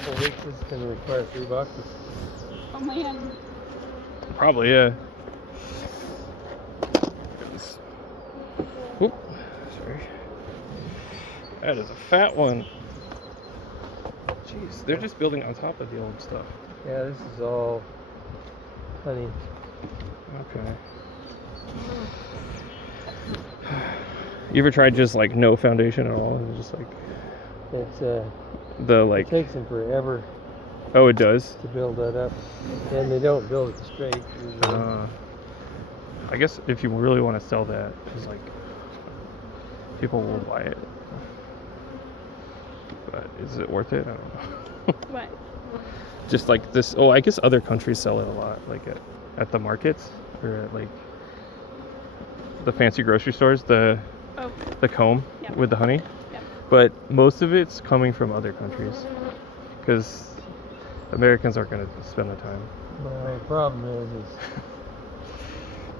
couple weeks is going to require $3. Oh man. Probably, yeah. Oop, sorry. That is a fat one. Jeez, they're just building on top of the old stuff. Yeah, this is all honey. Okay. You ever tried just like no foundation at all? And just like It's the like. It takes them forever. Oh, it does. To build that up, and they don't build it straight. I guess if you really want to sell that, just like people will buy it. But is it worth it? I don't know. What? Just like this. Oh, I guess other countries sell it a lot, like at the markets or at like the fancy grocery stores. The comb with the honey. Yep. But most of it's coming from other countries because Americans aren't going to spend the time. Well, the problem is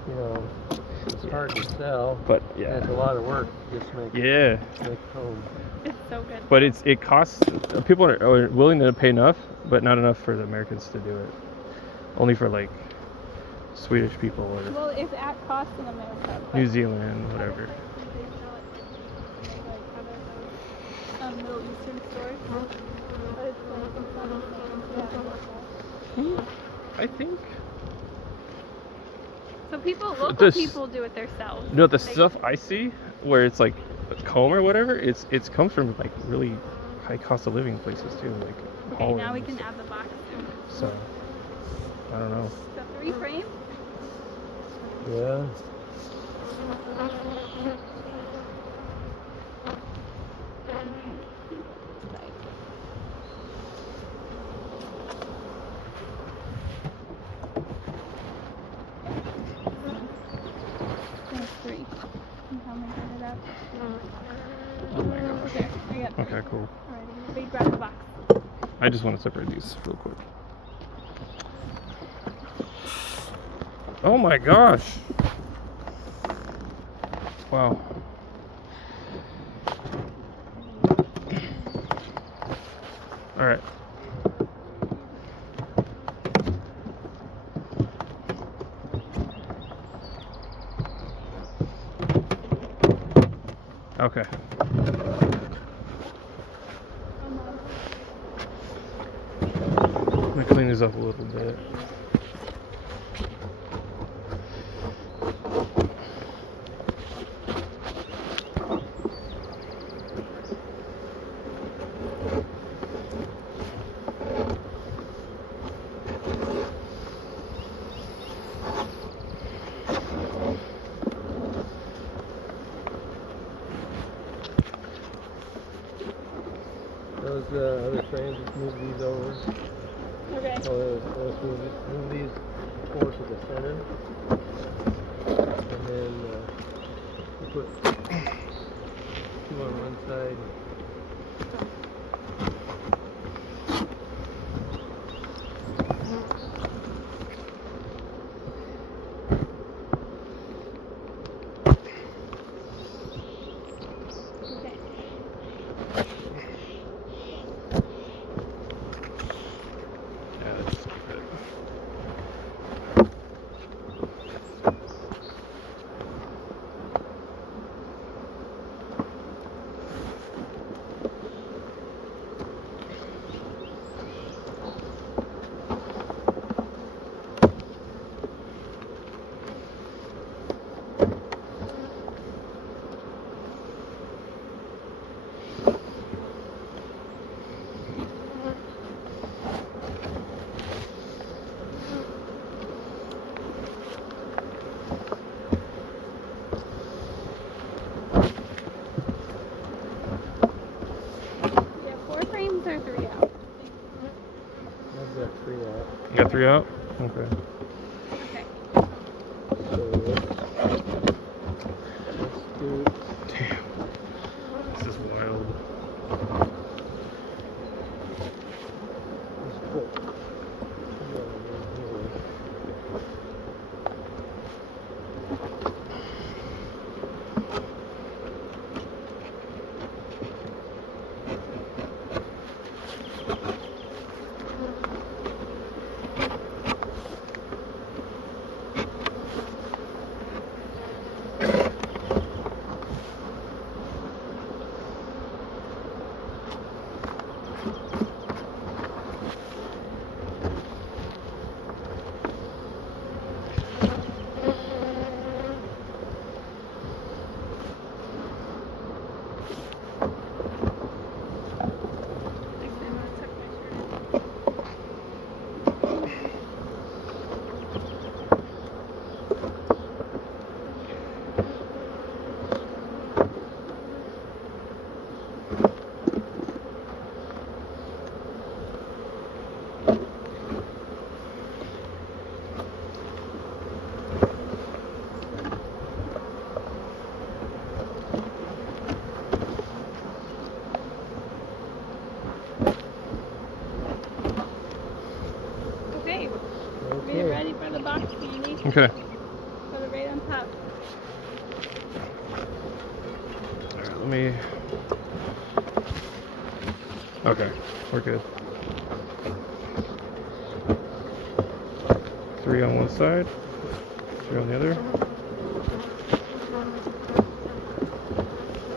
you know, it's hard to sell. But yeah, it's a lot of work just to make comb. It's so good. But it costs. People are willing to pay enough, but not enough for the Americans to do it. Only for like Swedish people or. Well, it's at cost in America. New Zealand, whatever. Middle Eastern stores. But it's I think. So local people do it themselves. No, the stuff I see where it's like a comb or whatever, it's comes from like really high cost of living places too, like. Okay, now we can add the box too. So, I don't know. So 3 frames. Yeah. Okay, cool. Alright, big grab the box. I just want to separate these real quick. Oh my gosh! Wow. All right. Okay. Let me clean these up a little bit. Those other frames, just move these over. Okay. Let's move these 4 to the center. And then you put 2 on one side. You got 3 out? Okay. Okay. So let's do. Damn. This is wild. Let's put. the box, Andy. Okay. Put it right on top. Alright, let me. Okay, we're good. 3 on one side, 3 on the other.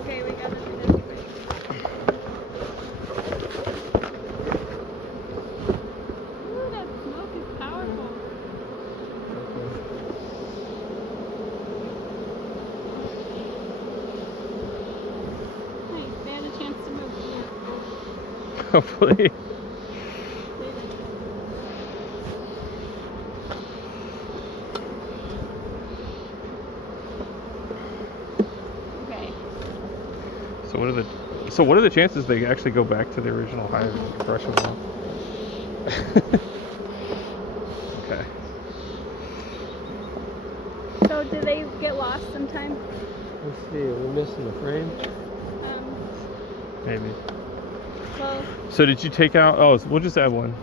Okay, we gotta do this quick. Ooh, that smoke is powerful. Nice, they had a chance to move. Hopefully. They did. Okay. So what are the chances they actually go back to the original high compression one? Okay. So do they get lost sometime? Let's see, are we missing the frame? Maybe. Well, So did you take out? Oh, so we'll just add one.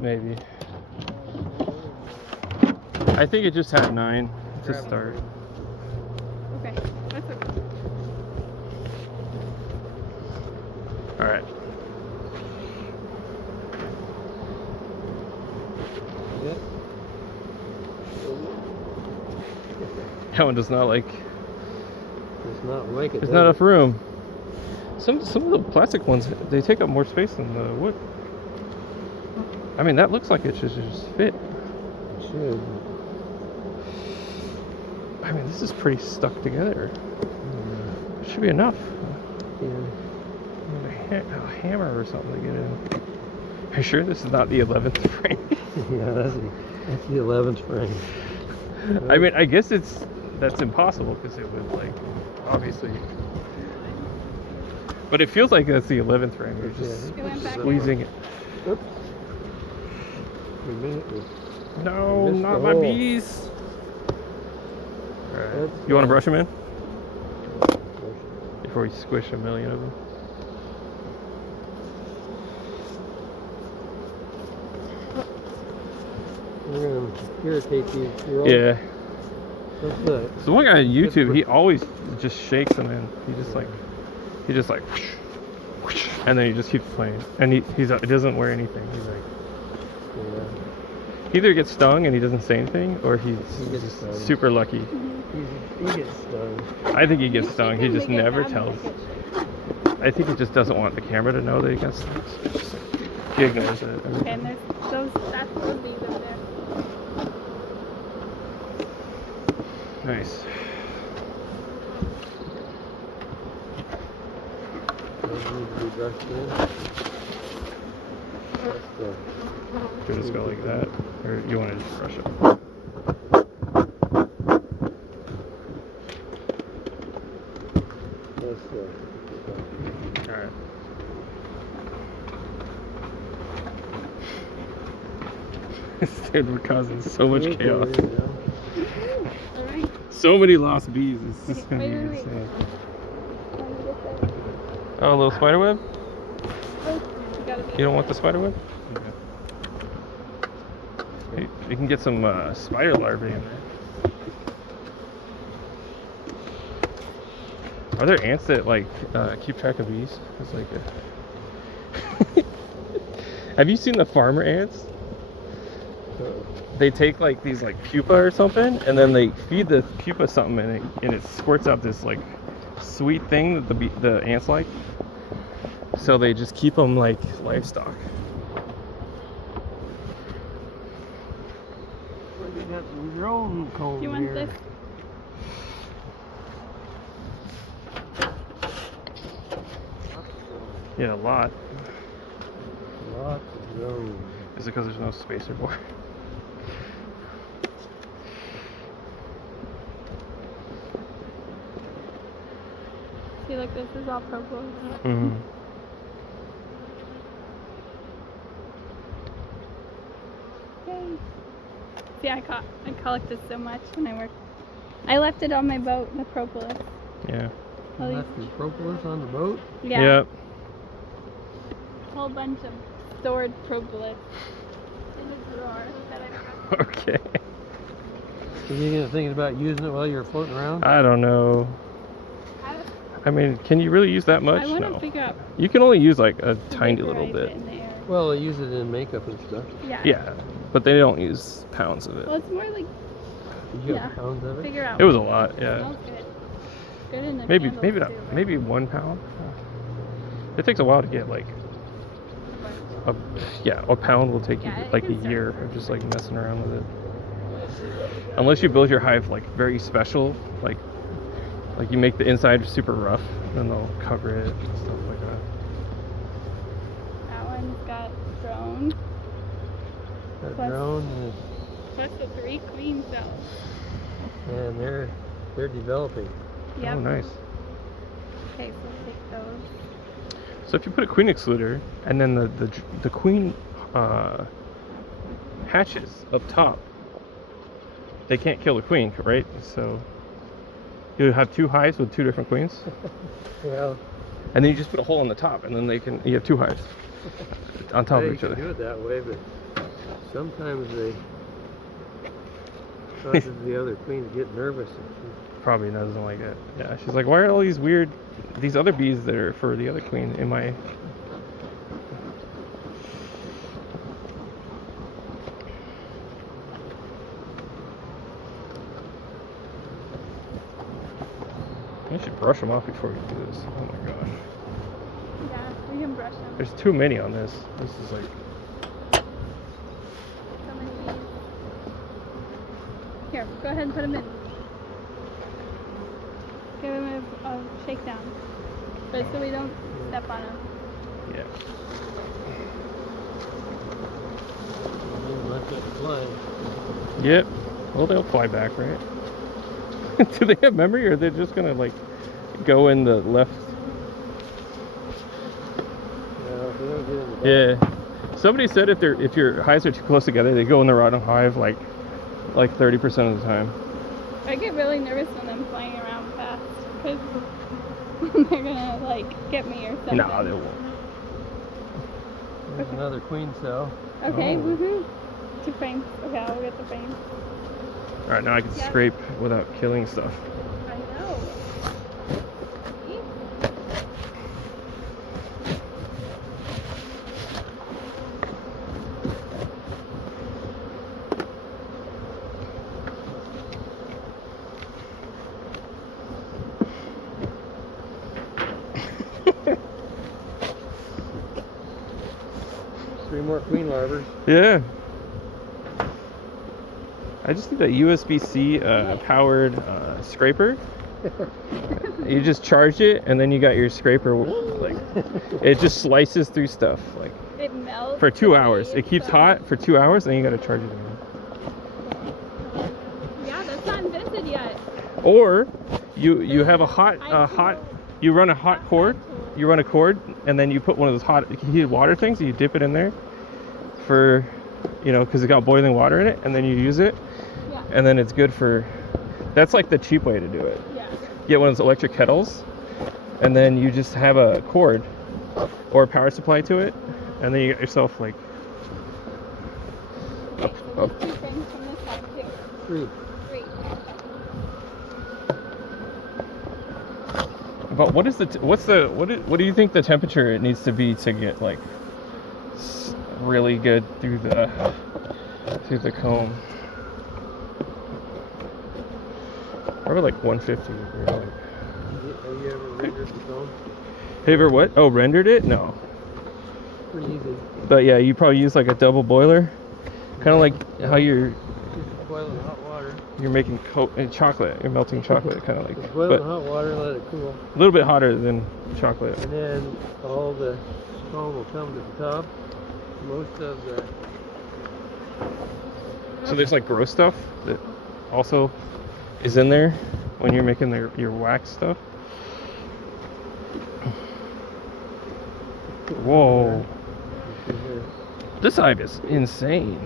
Maybe. I think it just had 9 to start. okay. That's okay. All right. Yep. That one does not like. It's not like it. There's not enough room. Some of the plastic ones, they take up more space than the wood. I mean, that looks like it should just fit. It should. I mean, this is pretty stuck together. It should be enough. Yeah. A hammer or something to get in. Are you sure this is not the 11th frame? Yeah, that's the 11th frame. I mean, I guess that's impossible because it would, like, obviously. But it feels like that's the 11th frame. You're just It went back squeezing it. Oops. We No, missed not the my hole. bees. Alright. That's You want to brush them in? Brush. Before we squish a million of them? We're gonna irritate these girls. Yeah. What's that? So one guy on YouTube, he always just shakes them in. He just like whoosh, whoosh, and then he just keeps playing. And he doesn't wear anything. He's like, Yeah. he either gets stung and he doesn't say anything, or he's He gets just stung. super lucky. He gets stung. I think he gets stung. He just They get never bad tells. medication. I think he just doesn't want the camera to know that he got stung. So just, he ignores it. Okay, and there's those bees over there. Nice. Those need to be brushed in. That's the Do you just go like that, or you want to just brush it? that's the All right. Dude, we're causing so much Okay, chaos. there you go. Alright. So many lost bees. It's just gonna Wait, be wait, wait. insane. Let me get that. Oh, a little spider web? Oh, you gotta be. You don't want the spider web? Okay. You can get some spider larvae in there. Are there ants that like keep track of bees? It's like Have you seen the farmer ants? They take like these like pupa or something, and then they feed the pupa something, and it squirts out this like sweet thing that the ants like. So they just keep them like livestock. You got some drone comb Do you want here. this? Yeah, a lot. Lots of drone. Is it because there's no spacer board? See, look, this is all purple. Mm-hmm. Yay. See, I collected so much when I worked. I left it on my boat, the propolis. Yeah. All You left your propolis on the boat? Yeah. Yep. A whole bunch of stored propolis in a drawer that I forgot. Okay. Are you gonna think about using it while you're floating around? I don't know. I mean, can you really use that much? I want to No. figure out. You can only use like a to tiny little vaporize it bit. in the air. Well, they use it in makeup and stuff. Yeah. Yeah, but they don't use pounds of it. Well, it's more like Did you Yeah. have pounds of it? figure out. It was a lot, yeah. Smells good. Good in the Maybe candles, not. too, right? Maybe 1 pound. It takes a while to get like a pound will take you Yeah, it like a can start year to of just like messing around with it. Unless you build your hive like very special, like you make the inside super rough, then they'll cover it and stuff like that. That one's got drone. Got a Plus- drone Plus the 3 queen cells. and they're developing. Yep. Oh, nice. Okay, so we'll take those. So if you put a queen excluder and then the queen hatches up top, they can't kill the queen, right? So you have 2 hives with 2 different queens, Well, and then you just put a hole in the top, and then you have 2 hives on top you of each can other. do it that way, but sometimes they causes the other queen to get nervous. Probably doesn't like it. Yeah, she's like, why are all these these other bees that are for the other queen in my... You should brush them off before you do this. Oh my gosh. Yeah, we can brush them. There's too many on this. This is like... So many bees. Here, go ahead and put them in. Give them a shakedown. But so we don't step on them. Yeah. Let that fly. Yep. Well, they'll fly back, right? Do they have memory, or are they just gonna like go in the left? Yeah, if they don't get in the back. Yeah. Somebody said if your hives are too close together, they go in the wrong hive like 30% of the time. I get really nervous when I'm flying around fast because they're gonna like get me or something. No, they won't. There's another queen cell. Okay, Oh. woohoo. 2 frames. Okay, I'll get the frames. All right, now I can Yeah. scrape without killing stuff. I know. See? Three more queen larvae. Yeah. I just need a USB-C powered scraper. You just charge it, and then you got your scraper. Like, it just slices through stuff like It melts. for 2 the hours. It leaves, keeps so- hot for 2 hours, and then you got to charge it again. Yeah, that's not invented yet. Or you have a hot I hot. tool. You run a hot cord. You run a cord, and then you put one of those hot heated water things. And you dip it in there for, because it got boiling water in it, and then you use it, Yeah. and then it's good for. That's like the cheap way to do it. Yeah. Get one of those electric kettles, and then you just have a cord or a power supply to it, and then you get yourself like. Okay, so there's 2 frames from this side too. 3. 3. But what is what do you think the temperature it needs to be to get like really good through the comb? Probably like 150. Or like, Have you ever rendered the phone? have you ever what? Oh, rendered it? No. Pretty easy. But yeah, you probably use like a double boiler, kind of like how you're Just boil in hot water. making chocolate. You're melting chocolate, kind of like, Just boil but in hot water and let it cool. a little bit hotter than chocolate. And then all the foam will come to the top. Most of the So there's like gross stuff that also is in there when you're making your wax stuff. Whoa, this hive is insane.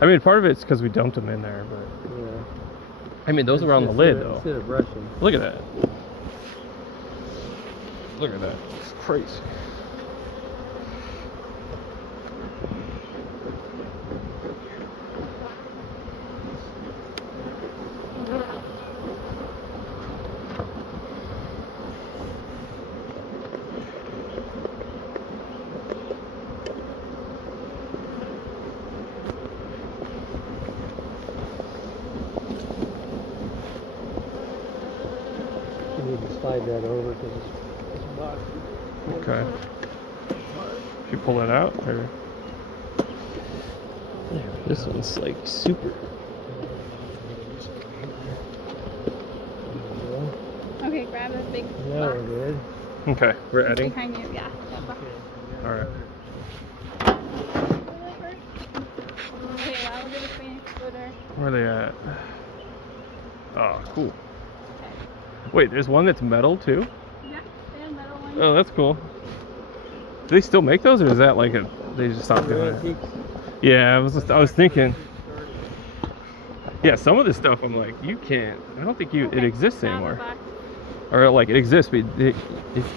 I mean, part of it's because we dumped them in there, but yeah. I mean, those are on the lid though. Instead of brushing. Look at that. Look at that. It's crazy. You need to slide that over because it's box. Okay. If you pull it out, or there, this one's like super. Okay, grab a big Now box. we're good. Okay, we're adding. Behind you, yeah. That box. All right. Okay, now we'll do the screen excluder. Where are they at? Oh, cool. Okay. Wait, there's one that's metal too? Yeah, they have metal ones. Oh, that's cool. Do they still make those, or is that like a they just stopped doing it? Antiques. Yeah, I was thinking. Yeah, some of this stuff I'm like, you can't. I don't think it exists Grab the anymore. box. Or like it exists, but if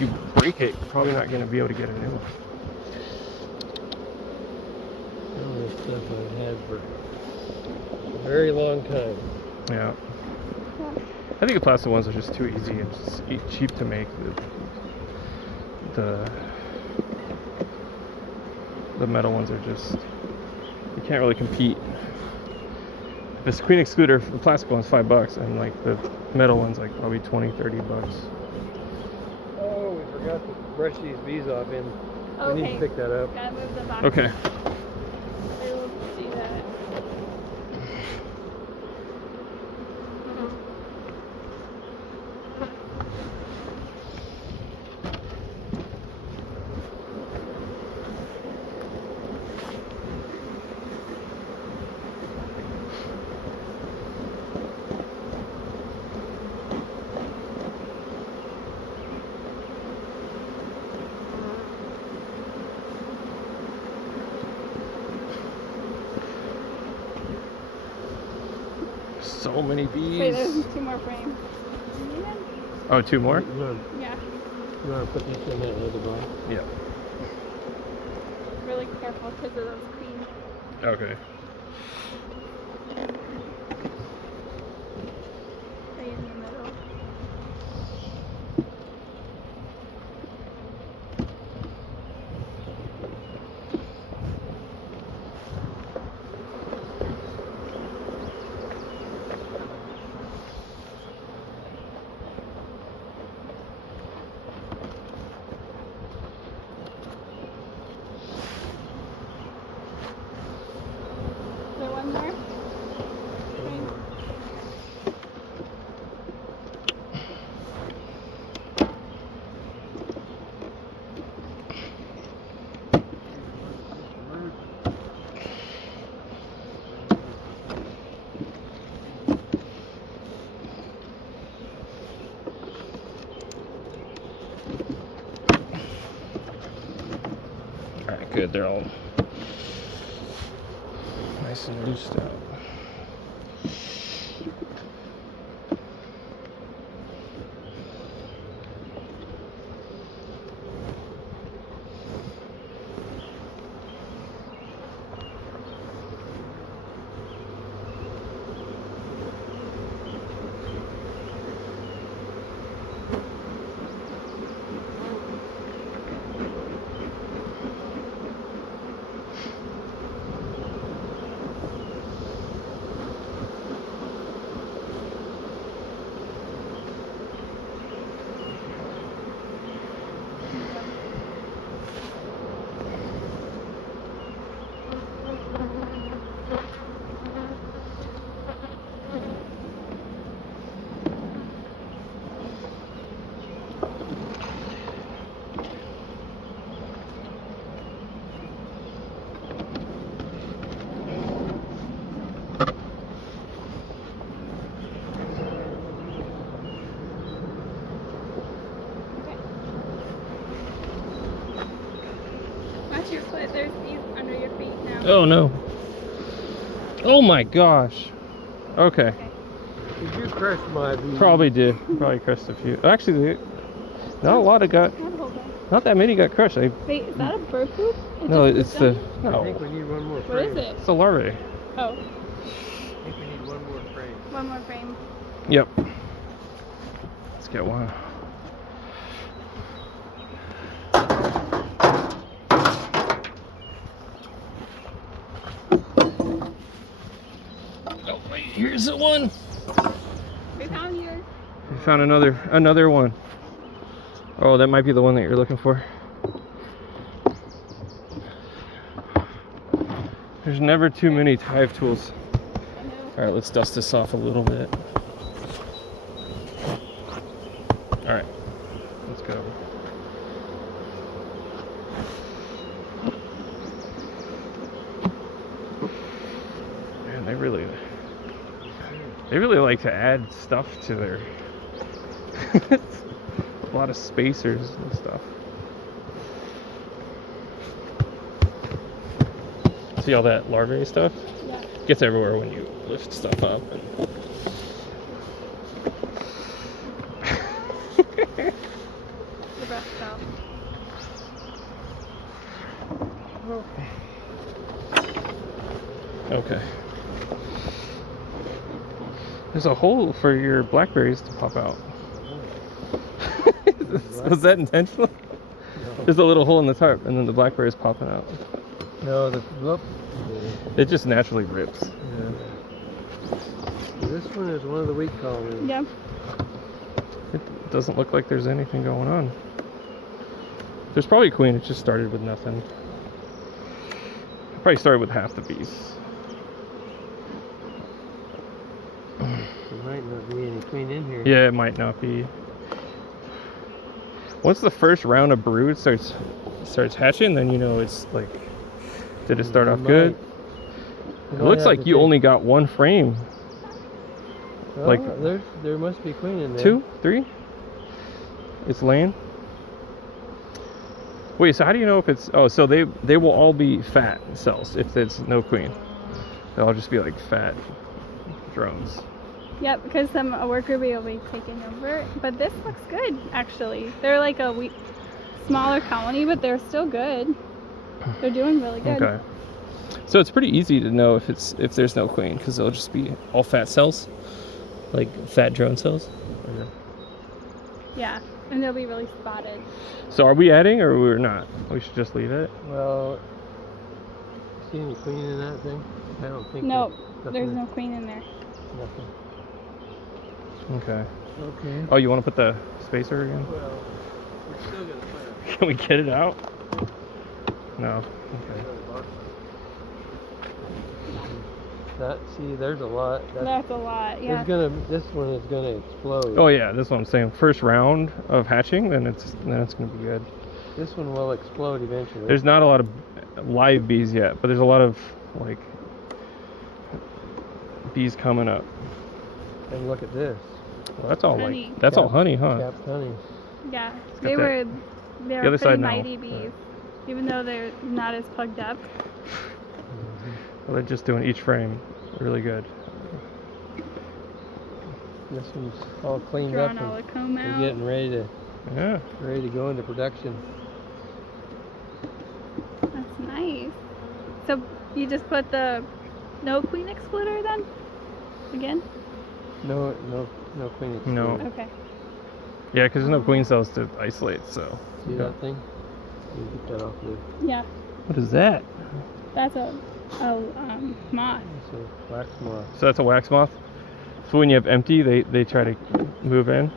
you break it, you're probably not going to be able to get a new one. All this stuff I've had for a very long time. Yeah. I think the plastic ones are just too easy and just cheap to make. The metal ones are just, you can't really compete. The screen excluder, the plastic one's $5, and like the metal one's like probably 20, 30 bucks. Oh, we forgot to brush these bees off in. We need Okay. to pick that up. Gotta move the box. Okay. We will do that. So many bees. Wait, there's 2 more frames. Oh, 2 more? Yeah, You want to put these in that other box? Yeah. really careful because of those queens. Okay. Stay in the middle. Is there one more? All right, good. They're all nice and loosed up. Watch your foot. There's bees under your feet now. Oh no. Oh my gosh. Okay. Okay. Did you crush my bees? Probably did. Probably crushed a few. Actually, not a lot of got. Not a whole bunch. Not that many got crushed. Wait, is that a bird poop? It No, just it's pooped the. on you? I think No. we need one more What frame. is it? It's a larvae. Oh, I think we need one more frame. one more frame. Yep. Let's get one. Oh wait, here's the one. We found yours. We found another one. Oh, that might be the one that you're looking for. There's never too many hive tools. I know. All right, let's dust this off a little bit. All right, let's go. Man, they really like to add stuff to their a lot of spacers and stuff. See all that larvae stuff? Yeah. Gets everywhere when you lift stuff up. The breast fell. Okay. There's a hole for your blackberries to pop out. Was that intentional? No. There's a little hole in the tarp, and then the blackberries popping out. No, the whoop. It just naturally rips. Yeah. This one is one of the weak colonies. Yeah. It doesn't look like there's anything going on. There's probably a queen. It just started with nothing. It probably started with half the bees. There might not be any queen in here. Yeah, it might not be. Once the first round of brood starts hatching, then you know it's like, did it start off good? It looks like you only got one frame. Oh, like there must be queen in there. 2, 3. It's laying. Wait, so how do you know if it's? Oh, so they will all be fat cells if there's no queen. They'll all just be like fat drones. Yep, because a worker bee will be taking over. But this looks good, actually. They're like a smaller colony, but they're still good. They're doing really good. Okay. So it's pretty easy to know if there's no queen because they'll just be all fat cells, like fat drone cells. Yeah, and they'll be really spotted. So are we adding or we're not? We should just leave it. Well, see any queen in that thing? I don't think. No, there's there's nothing. no queen in there. Nothing. Okay. Okay. Oh, you want to put the spacer again? Well, we're still gonna put Can we get it out? No. Okay. See, there's a lot. That's a lot, yeah. This one is gonna explode. Oh yeah, that's what I'm saying. First round of hatching, then it's gonna be good. This one will explode eventually. There's not a lot of live bees yet, but there's a lot of like bees coming up. And look at this. Well, that's all Honey. like that's all honey, huh? Capped honey. Yeah, got they that- were the other pretty side now. mighty bees, even though they're not as plugged up. Well, they're just doing each frame really good. This one's all cleaned Drawing up all and the comb we're out. getting Yeah. ready to go into production. That's nice. So you just put the no queen excluder then? Again? No queen. No. excluded. Okay. Yeah, because there's no queen cells to isolate. So. See that thing? You get that off there. Yeah, What is that? that's a moth. It's a wax moth. So that's a wax moth. So when you have empty, they try to move in.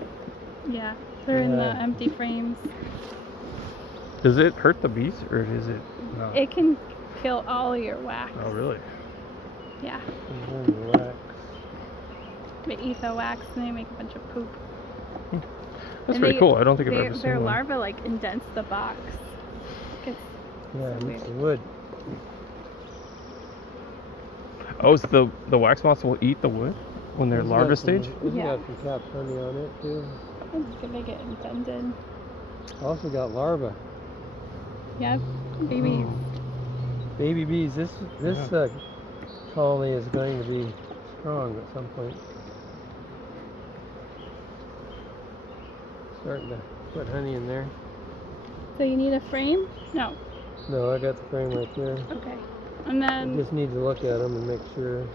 Yeah, they're in the Yeah. empty frames. Does it hurt the bees or is it? No. It can kill all your wax. Oh really? Yeah, And then the wax. they eat the wax and they make a bunch of poop. That's And pretty they- cool. I don't think I've Their ever seen one. larvae like indents the box. It's Yeah, so it weird. eats the wood. Oh, so the wax moths will eat the wood when they're It's larva got some- stage? It's Yeah. got some capped honey on it too. They get indented. Also got larvae. Yep, babies. Baby bees. This Yeah. colony is going to be strong at some point. starting to put honey in there. So you need a frame? No. No, I got the frame right there. Okay. And I then just need to look at them and make sure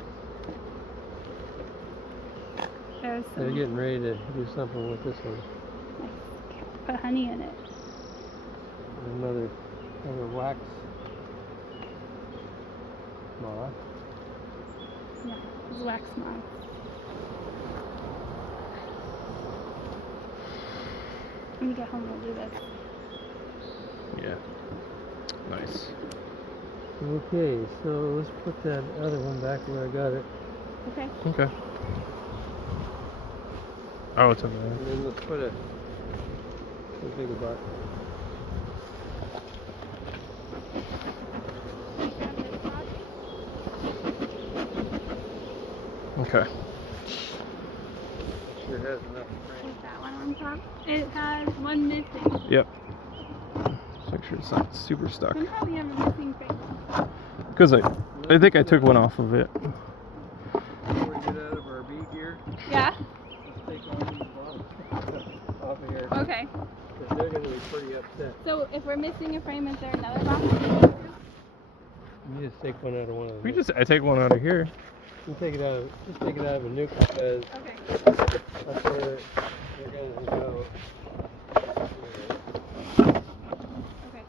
there's they're some. getting ready to do something with this one. Put honey in it. Another wax moth. Yeah, it's wax moth. When we get home, we'll do this. Yeah. Nice. Okay, so let's put that other one back where I got it. Okay. Okay. Oh, it's over there. And then let's put a bigger box. Okay. Sure has enough. Is that one on top? It has one missing. Yep. Just make sure it's not super stuck. Somehow we have a missing frame. Because I think I took one off of it. Before we get out of our bee gear, Yeah? let's take one of these bottles off of here. Okay. Because they're going to be pretty upset. So if we're missing a frame, is there another box? You just take one out of one of them. I take one out of here. You take it out of, just take it out of a nuke because Okay. that's where they're going to go. Okay.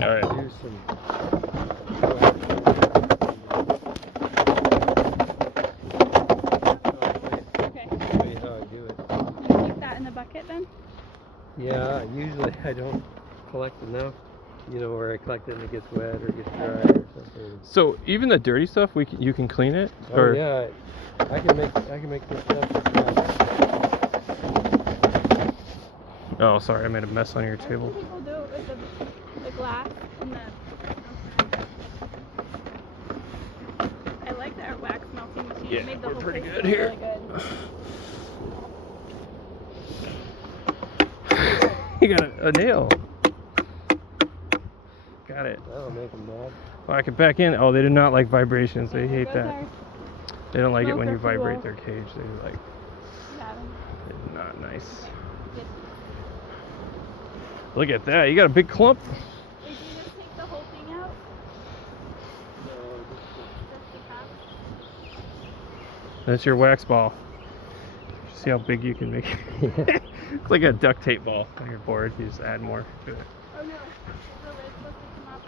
All right. Do some Okay. show you how I do it. Can I keep that in the bucket then? Yeah, usually I don't collect enough, you know, where I collect it and it gets wet or gets dry or something. So even the dirty stuff, you can clean it. Oh yeah, I can make this stuff. Oh, sorry, I made a mess on your I've table. seen people do it with the glass and the. I like their wax melting machine. Yeah, It made the we're whole pretty place good smell here. Really good. You got a nail. Got it. That'll make them mad. Oh, I can back in. Oh, they do not like vibrations. They And there hate goes that. our They don't like it when you smoker vibrate fuel. their cage. They like, cabin. it's not nice. Good. Look at that. You got a big clump. Did you just take the whole thing out? Just the top? That's your wax ball. See how big you can make it. It's like a duct tape ball on your board. You just add more to it. Oh no. Is the lid supposed to come off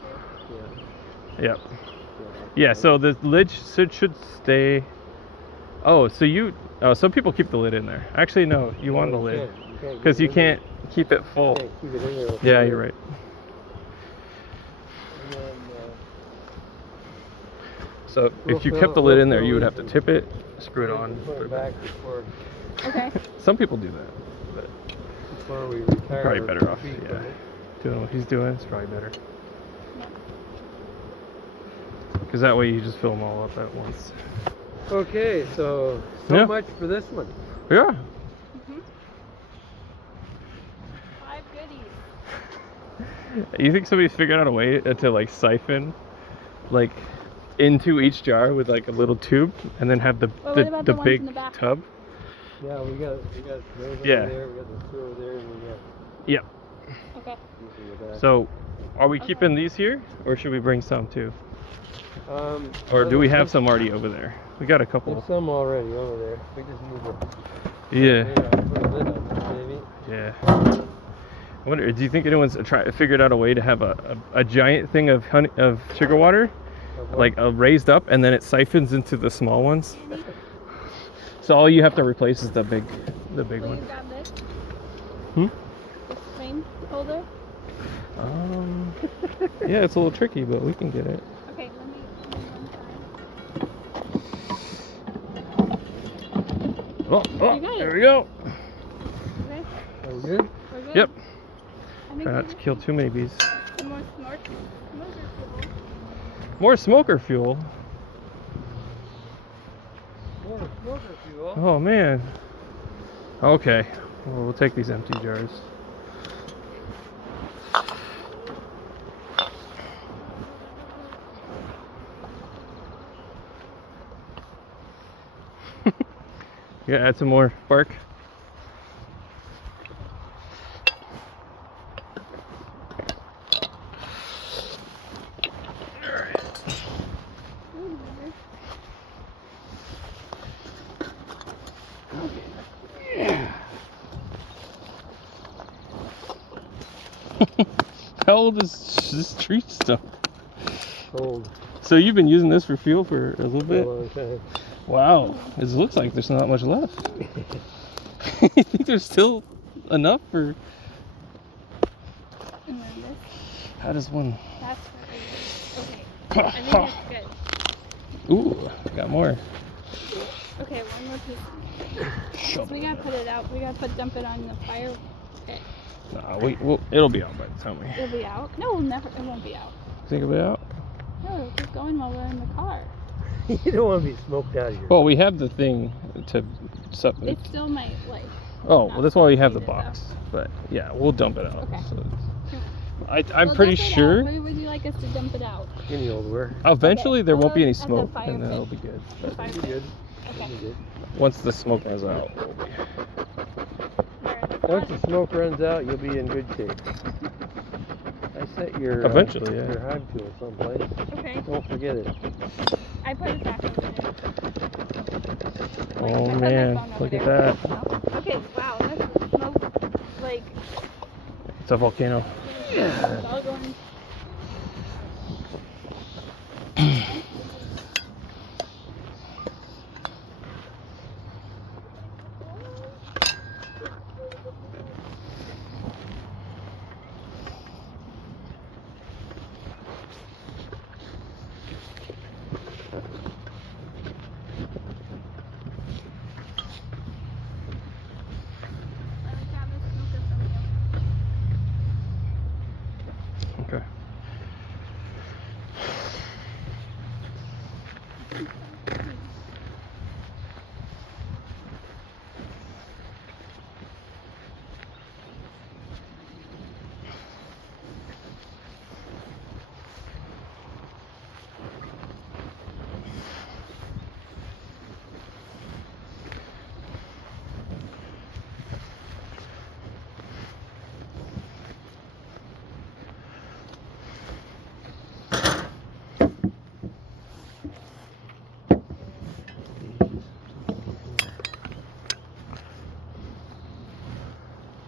too? Yeah. Yep. Yeah, so the lid should stay. Oh, so some people keep the lid in there. Actually, no, you want the lid. Because you can't keep it full. Keep it in there. Yeah, you're right. And then, So We'll if you fill- kept the lid in there, we'll you would fill have to it. tip it, screw it on. put put it it back. back before, Okay. Some people do that, but before we retire. probably better off. feet Yeah, from it. doing what he's doing is probably better. Because that way you just fill them all up at once. Okay, so Yeah. much for this one. Yeah. 5 goodies. You think somebody's figured out a way to like siphon, like, into each jar with like a little tube, and then have the Well, what about the ones big in the back? tub? Yeah, we got those Yeah. over there, we got the two over there, and we got Yep. Okay. these in the back. So, are we Okay. keeping these here, or should we bring some too? Or well, do we have there's some already over there? We got a couple. There's some already over there. We just need to Yeah. put a lid on this, maybe. Yeah. I wonder, do you think anyone's figured out a way to have a giant thing of honey, of sugar water, like raised up, and then it siphons into the small ones? So all you have to replace is the big Will one. you grab this? Hmm? This frame holder? Yeah, it's a little tricky, but we can get it. Okay, let me Oh, You got it. there we go. Okay, Are we good? we're good. Yep. I think Try not to kill too many bees. some more snorts. More smoker fuel. More smoker fuel. Oh man. Okay. Well, we'll take these empty jars. Yeah, add some more bark. How old is this tree stump? Old. So you've been using this for fuel for a little For a bit? long time. Wow, it looks like there's not much left. You think there's still enough for? And then this. How does one? That's what I think it's good. Ooh, got more. Okay, one more piece. So we gotta put it out. We gotta dump it on the fire pit. Nah, it'll be out by the time we. It'll be out? No, never. It won't be out. Think it'll be out? No, it'll keep going while we're in the car. You don't want to be smoked out of here. Well, we have the thing to It still might like. Oh, well, that's why we have the Need it, though. box. But yeah, we'll dump it out. Okay. So Well, I'm pretty dump it out. sure. Where would you like us to dump it out? Any old where? Eventually, there won't be any At the smoke, fire and pit. that'll be good. The fire It'll be pit. good. It'll Okay. be good. Once the smoke runs out, we'll be. Once the smoke runs out, you'll be in good shape. I set your Eventually, yeah. your hive tool someplace. Okay. Don't forget it. I put it back over there. Like, I Oh put my man, phone over look at there. that. No? Okay, wow, that's smoke. Like, It's a volcano. it's all going. Okay.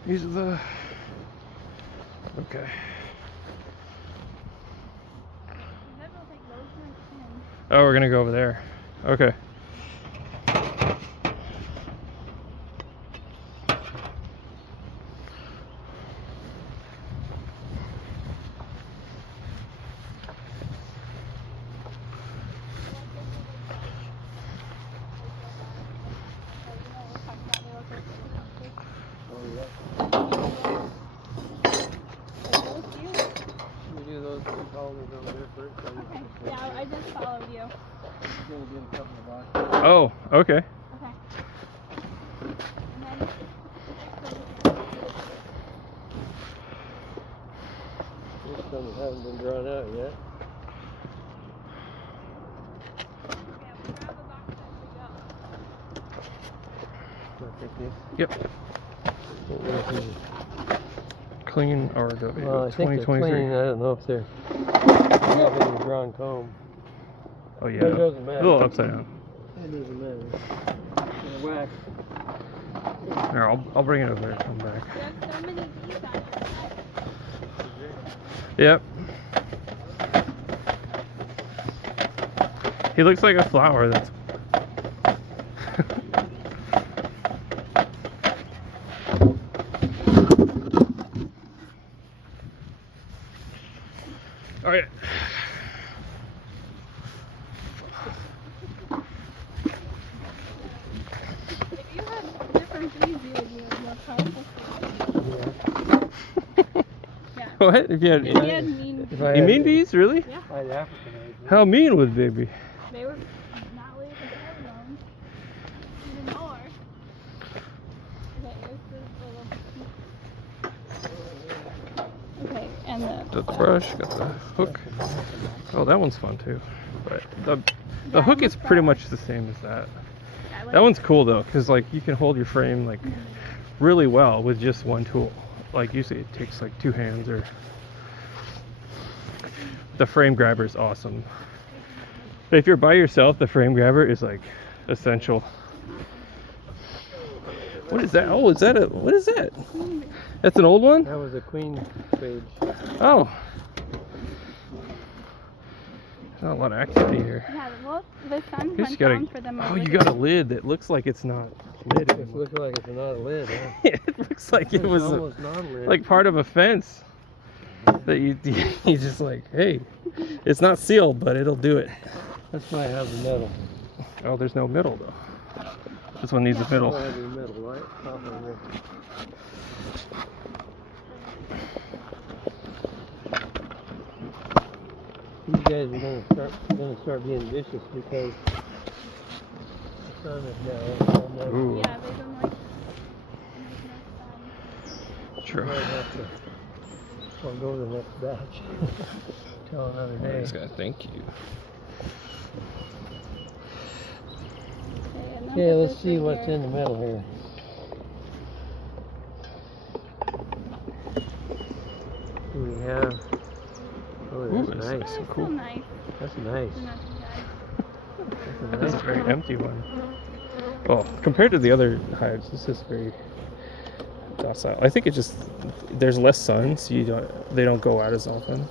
These are the. Okay. Oh, we're gonna go over there. Okay. We do those two columns over there first. Okay, yeah, I just followed you. It's gonna be in a couple of boxes. Oh, okay. Okay. And then, There's some that haven't been drawn out yet. yeah, we'll grab a box as we go. I think this. Yep. What was it? Clean RW Well, I think they're 2023. clean. I don't know if they're having a drawn comb. Oh yeah. But it doesn't matter. A little upside down. It doesn't matter. They're wax. Here, I'll bring it over there. Come back. You have so many bees on your head. Yep. He looks like a flower. That's. All right. If you had different bees, you would be more powerful. Yeah. Yeah. What? If you had. If you had mean If I You had- mean bees? Really? Yeah. I quite African, I think. How mean would they be? They were not leaving the alone. Even more. Okay, here's the little. Okay, and Got the brush, got the hook. Oh, that one's fun too. But the Yeah, hook I is like pretty that. much the same as that. I like That one's cool though, because like you can hold your frame like really well with just one tool. Like usually it takes like 2 hands or. The frame grabber is awesome. But if you're by yourself, the frame grabber is like essential. What is that? Oh, is that what is that? That's an old one? That was a queen cage. Oh. Not a lot of activity here. Yeah, well, the sun Guess went you gotta, down for them oh, over you there. got a lid that looks like it's not lid It anymore. looks like it's not a lid, huh? It looks like it It's was almost not a lid. like part of a fence that you just like, hey, it's not sealed, but it'll do it. That's why I have the metal. Oh, there's no middle though. This one needs a That's why middle. I have the metal, right? Top of it. These guys are gonna start being vicious because the sun is now. Ooh. Yeah, they don't like no True. Might have to forego the next batch till another I day. just gotta thank you. sun. Okay, let's see what's in the middle here. What do we have? Oh, Ooh, that's that's nice. nice and Cool. cool. Nice. That's nice. They're not too bad. That's a This nice is a very one. empty one. Well, compared to the other hives, this is very docile. I think it just there's less sun, so they don't go out as often.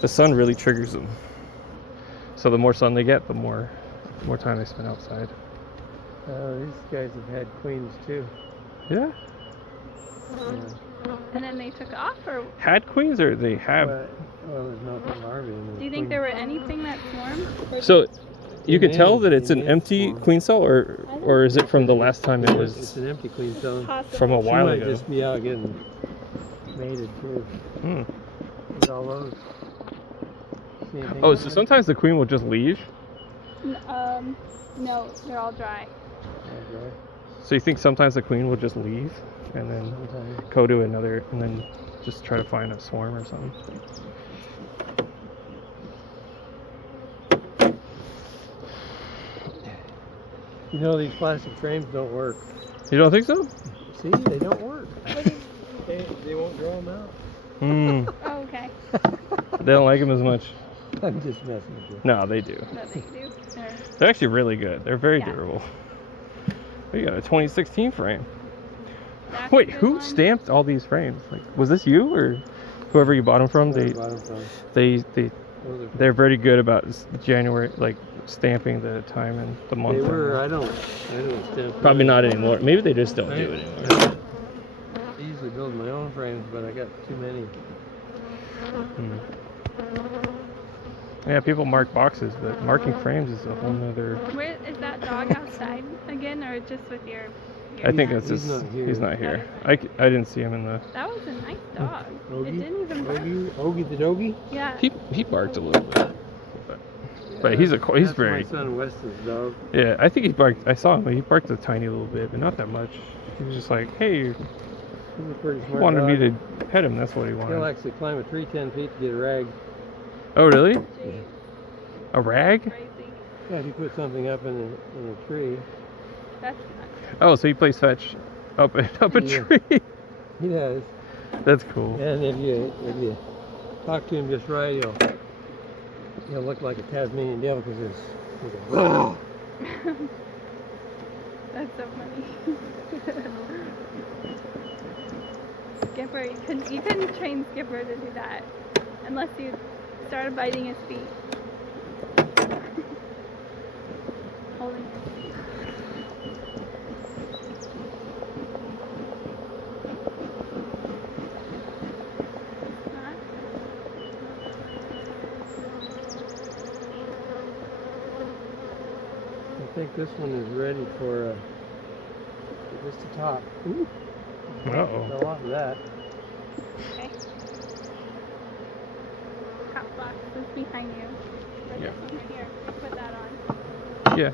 The sun really triggers them. So the more sun they get, the more time they spend outside. These guys have had queens too. Yeah. Yeah. And then they took off, or Had queens or they have. Well, there's nothing larvae in do you think there were anything that swarmed? Or So you They can tell may- that it's they an may empty swarm. queen cell, or is it from the last time it It's was an empty queen cell. possible? from a She while might ago? just be out getting mated too. Hmm. Look at all those. See anything Oh, out so there? sometimes the queen will just leave. No, they're all dry. Okay. So you think sometimes the queen will just leave and then Sometimes. go to another and then just try to find a swarm or something? You know, these plastic frames don't work. You don't think so? See, they don't work. They won't grow them out. Hmm. Oh, okay. They don't like them as much. I'm just messing with you. No, they do. No, they do. They're actually really good. They're very Yeah. durable. We got a 2016 frame. That's Wait, a good who one. stamped all these frames? Like, was this you or whoever you bought them from? Where I bought 'em from. They Those are- they're very good about January, like stamping the time and the month. They and- were. I don't stamp. Probably mine. not anymore. Maybe they just don't do it anymore. I usually build my own frames, but I got too many. Hmm. Yeah, people mark boxes, but marking frames is a whole nother. Where is that dog outside again, or just with your? I think He's that's just not here. he's not here. That I didn't see him in the. That was a nice dog. It Ogie? didn't even bark. Ogie the doggy. Yeah. He barked a little bit, but he's That's very. my son Weston's dog. Yeah, I think he barked. I saw him, but he barked a tiny little bit, but not that much. He was just like, hey, He's a pretty he smart wanted dog. me to pet him. That's what he He'll wanted. actually climb a tree 10 feet to get a rag. Oh, really? Jeez, A rag? crazy. Yeah, if you put something up in a tree, That's nuts. Oh, so he plays fetch up a Yeah. tree. he does. That's cool. And if you talk to him just right, he'll look like a Tasmanian devil because he'll go, That's so funny. Skipper, you couldn't train Skipper to do that unless you started biting his feet. Holding his feet. Not- I think this one is ready for just the top. Ooh, Uh-oh. fell off of that. Okay. Top box is behind you. Or Yeah. this one right here. Put that on. Yeah.